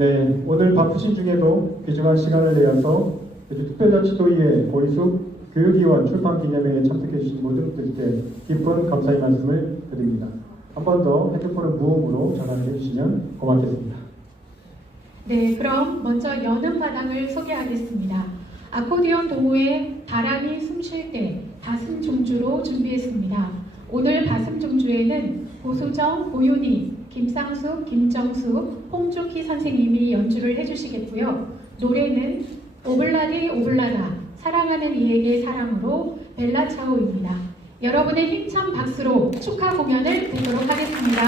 네, 오늘 바쁘신 중에도 귀중한 시간을 내어서 특별자치도의회 고인숙 교육위원 출판 기념회에 참석해 주신 모든 분들께 깊은 감사의 말씀을 드립니다. 한 번 더 핸드폰을 무음으로 전화를 해주시면 고맙겠습니다. 네, 그럼 먼저 여는 마당을 소개하겠습니다. 아코디언 동호회 바람이 숨쉴 때 다슴 종주로 준비했습니다. 오늘 다슴 종주에는 고수정, 고윤희, 김상숙, 김정수, 홍주희 선생님이 연주를 해주시겠고요. 노래는 오블라디 오블라다 사랑하는 이에게 사랑으로 벨라차오입니다. 여러분의 힘찬 박수로 축하 공연을 듣도록 하겠습니다.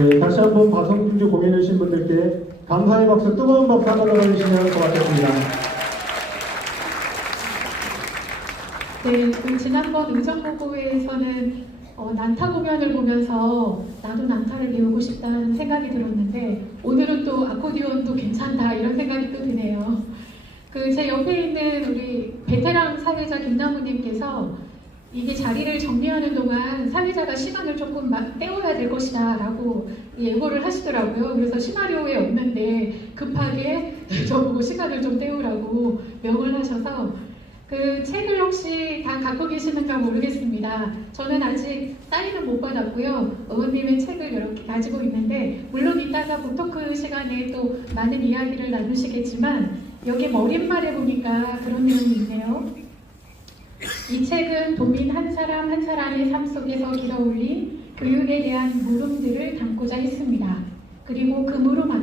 네, 다시 한번 바성중주 공연해 주신 분들께 감사의 박수, 뜨거운 박수 한번 넣어주시면 고맙겠습니다. 네, 그 지난번 의정부고에서는 난타 공연을 보면서 나도 난타를 배우고 싶다는 생각이 들었는데 오늘은 또 아코디언도 괜찮다 이런 생각이 또 드네요. 그 제 옆에 있는 우리 베테랑 사회자 김나무님께서 이게 자리를 정리하는 동안 사회자가 시간을 조금 때워야 될 것이다 라고 예고를 하시더라고요. 그래서 시나리오에 없는데 급하게 저보고 시간을 좀 때우라고 명을 하셔서 그 책을 혹시 다 갖고 계시는가 모르겠습니다. 저는 아직 사인은 못 받았고요. 의원님의 책을 이렇게 가지고 있는데 물론 이따가 보토크 시간에 또 많은 이야기를 나누시겠지만 여기 머릿말에 보니까 그런 내용이 있네요. 이 책은 도민 한 사람 한 사람의 삶 속에서 길어올린 교육에 대한 물음들을 담고자 했습니다. 그리고 그 물음